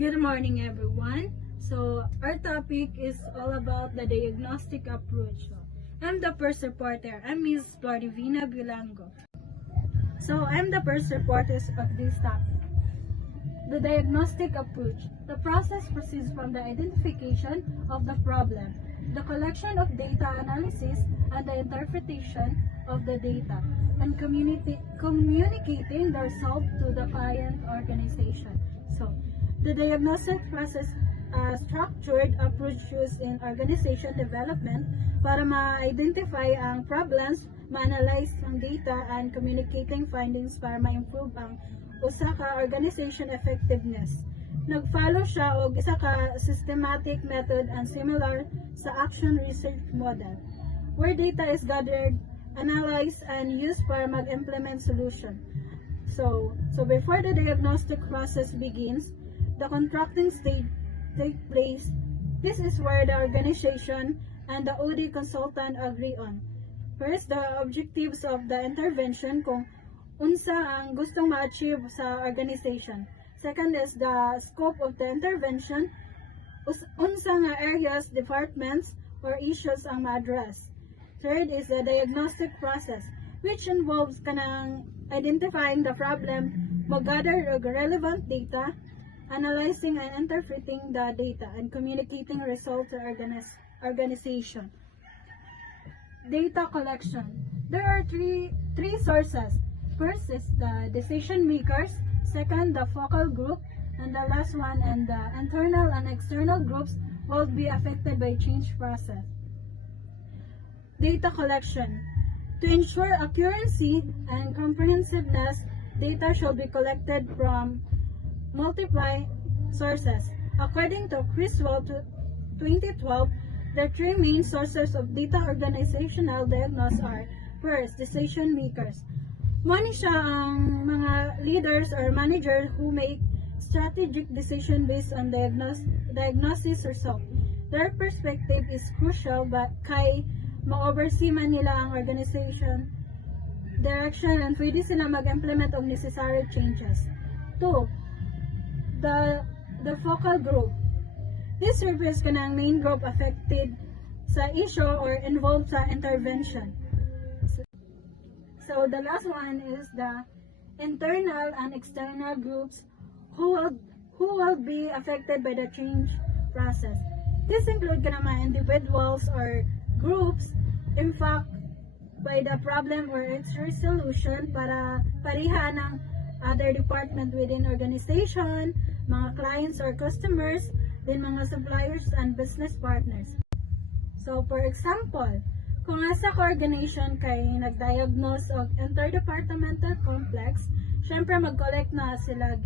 Good morning, everyone. So, our topic is all about the diagnostic approach. I'm the first reporter. I'm Ms. Florivina Bilango. So, I'm the first reporter of this topic. The diagnostic approach. The process proceeds from the identification of the problem, the collection of data analysis, and the interpretation of the data, and communicating the result to the client organization. So, the diagnostic process structured approach used in organization development para ma-identify ang problems, ma-analyze ang data, and communicating findings para ma-improve ang usa ka organization effectiveness. Nag-follow siya og isa ka systematic method and similar sa action research model, where data is gathered, analyzed, and used para mag-implement solution. So before the diagnostic process begins, the contracting stage take place. This is where the organization and the OD consultant agree on. First, the objectives of the intervention kung unsa ang gustong ma-achieve sa organization. Second is the scope of the intervention, unsa nga areas, departments, or issues ang ma-address. Third is the diagnostic process, which involves kanang identifying the problem, mag-gather og relevant data, analyzing and interpreting the data, and communicating results to organization. Data collection. There are three sources. First is the decision makers, second the focal group, and the last one and the internal and external groups will be affected by change process. Data collection. To ensure accuracy and comprehensiveness, data should be collected from multiple sources. According to Criswell 2012, the three main sources of data organizational diagnosis are: first, decision makers. Mani siya ang mga leaders or managers who make strategic decision based on diagnosis result. Their perspective is crucial but kay ma-oversee man nila ang organization direction and pwede sila mag-implement of necessary changes. 2. The focal group. This refers kanang main group affected sa issue or involved sa intervention. So the last one is the internal and external groups who will be affected by the change process. This include mga individuals or groups in fact by the problem or its resolution para pariha ng other department within organization, mga clients or customers, then mga suppliers and business partners. So for example, kung asa ka organization kay nagdiagnose og interdepartmental complex, syempre mag-collect na sila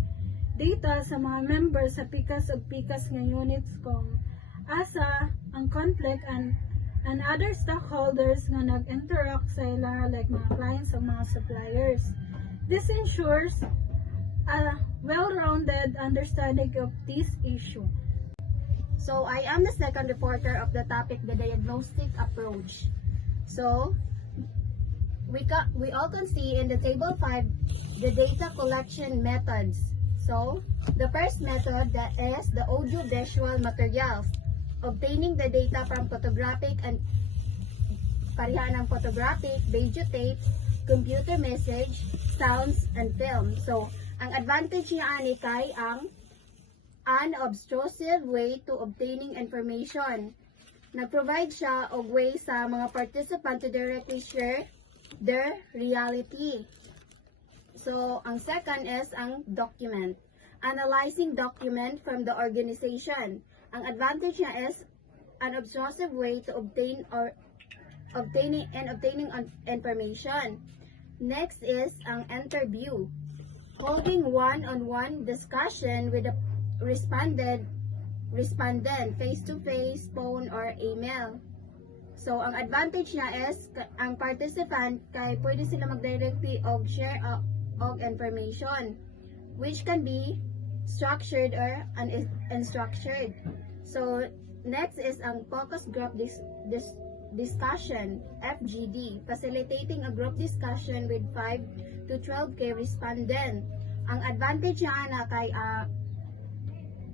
data sa mga members sa pikas nga units kung asa ang conflict and other stakeholders nga nag-interact sa ila like mga clients o mga suppliers. This ensures a well-rounded understanding of this issue. So, I am the second reporter of the topic, the diagnostic approach. So, we all can see in the table 5 the data collection methods. So, the first method that is the audio-visual materials, obtaining the data from photographic and parihan ng photographic, videotapes, computer message, sounds, and film. So, ang advantage niya ani kay ang unobtrusive way to obtaining information. Nag-provide siya og way sa mga participant to directly share their reality. So, ang second is ang document. Analyzing document from the organization. Ang advantage niya is an obtrusive way to obtaining information. Next is ang interview. Holding one-on-one discussion with the respondent face-to-face, phone, or email. So, ang advantage niya is ang participant kay pwede sila mag-directly og share og information which can be structured or unstructured. So, next is ang focus group discussion, FGD, facilitating a group discussion with 5 to 12K respondent. Ang advantage niya na kay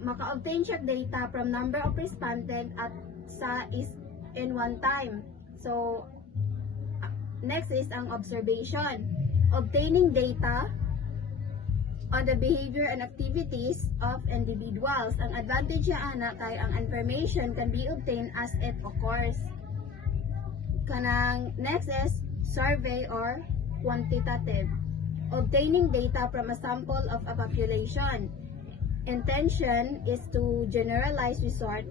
maka-obtain siya data from number of respondent at sa is in one time. So next is ang observation. Obtaining data on the behavior and activities of individuals. Ang advantage niya ana kay ang information can be obtained as it occurs. Kanang next is survey or quantitative. Obtaining data from a sample of a population. Intention is to generalize result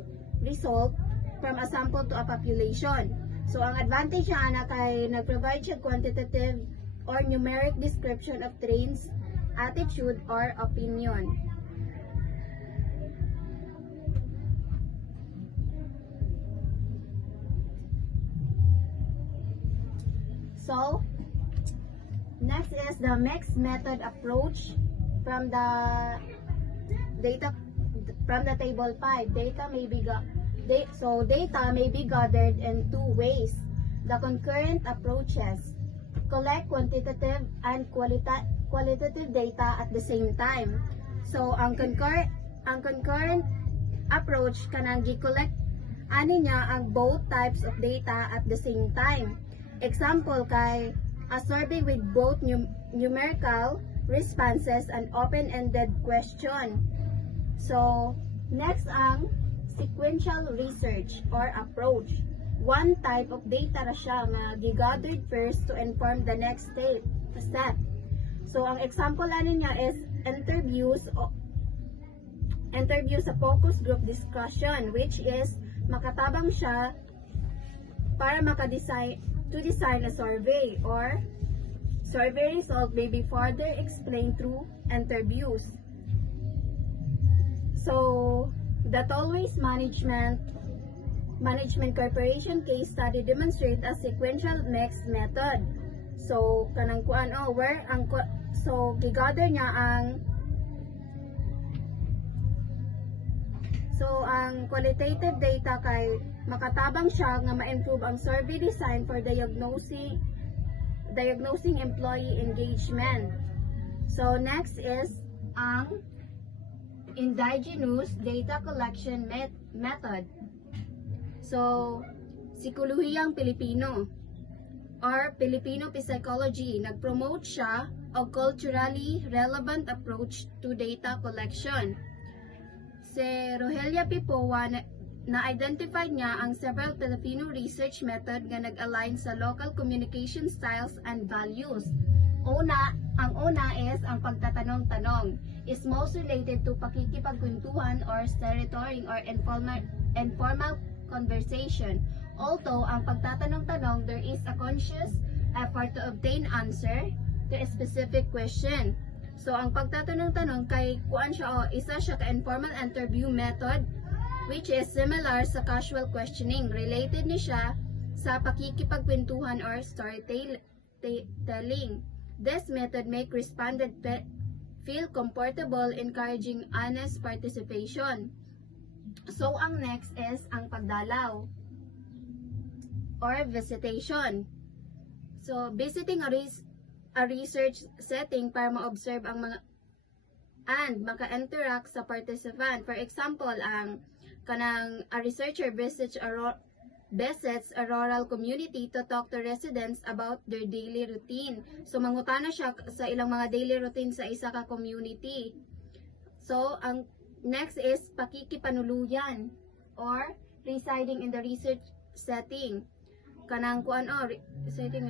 from a sample to a population. So ang advantage niya ana kay nag-provide siya quantitative or numeric description of traits, attitude, or opinion. So, next is the mixed method approach from the table 5. Data may be gathered in two ways. The concurrent approaches collect quantitative and qualitative data at the same time. So ang concurrent approach kanang gi-collect ani niya ang both types of data at the same time. Example kay a survey with both numerical responses and open-ended question. So next ang sequential research or approach. One type of data ra siya nga gi-gathered first to inform the next step. So ang example ani niya is interviews sa focus group discussion, which is makatabang siya para design a survey, or survey result may be further explained through interviews. So the Tollways Management Corporation case study demonstrate a sequential mixed method. So kanang kuan gigather niya ang qualitative data kay makatabang siya nga ma-improve ang survey design for diagnosing employee engagement. So next is ang indigenous data collection method. So Psikolohiyang Pilipino or Filipino Psychology, nag-promote siya of culturally relevant approach to data collection. Si Rogelia Pipoa na-identify niya ang several Filipino research method nga nag-align sa local communication styles and values. Ang una is ang pagtatanong-tanong is most related to pakikipagkwentuhan or storytelling or informal conversation. Although ang pagtatanong-tanong, there is a conscious effort to obtain answer to a specific question. So ang pagtatanong-tanong kay isa siya ka informal interview method, which is similar sa casual questioning. Related ni siya sa pakikipagkwentuhan or storytelling. This method make respondent feel comfortable, encouraging honest participation. So ang next is ang pagdalaw or visitation. So visiting a research setting para ma-observe ang mga and maka-interact sa participant. For example, ang kanang a researcher visits a rural community to talk to residents about their daily routine. So mangutana siya sa ilang mga daily routine sa isa ka community. So ang next is pakikipanuluyan or residing in the research setting. Kanang setting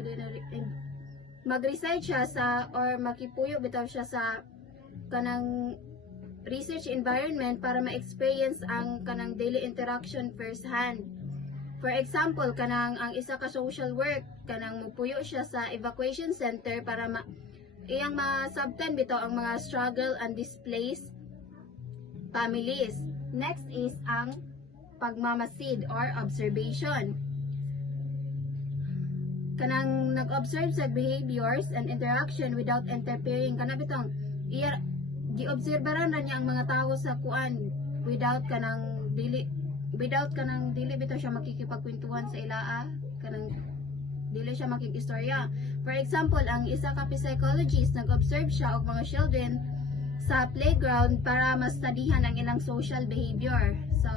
mag-reside siya sa or makipuyo bitaw siya sa kanang research environment para ma-experience ang kanang daily interaction first hand. For example, kanang ang isa ka social work, kanang mupuyo siya sa evacuation center para iyang ma-subtend bitaw ang mga struggle and displaced families. Next is ang pagmamasid or observation. Kanang nag-observe sa behaviors and interaction without interfering. Kana bitong gi-obserbaran na niya ang mga tao sa kuan without kanang dili bitaw siya makikipagkwentuhan sa ilaa, kanang dili siya makikistorya. For example, ang isa ka psychologist nag-observe siya og mga children sa playground para mas studyhan ang ilang social behavior. So,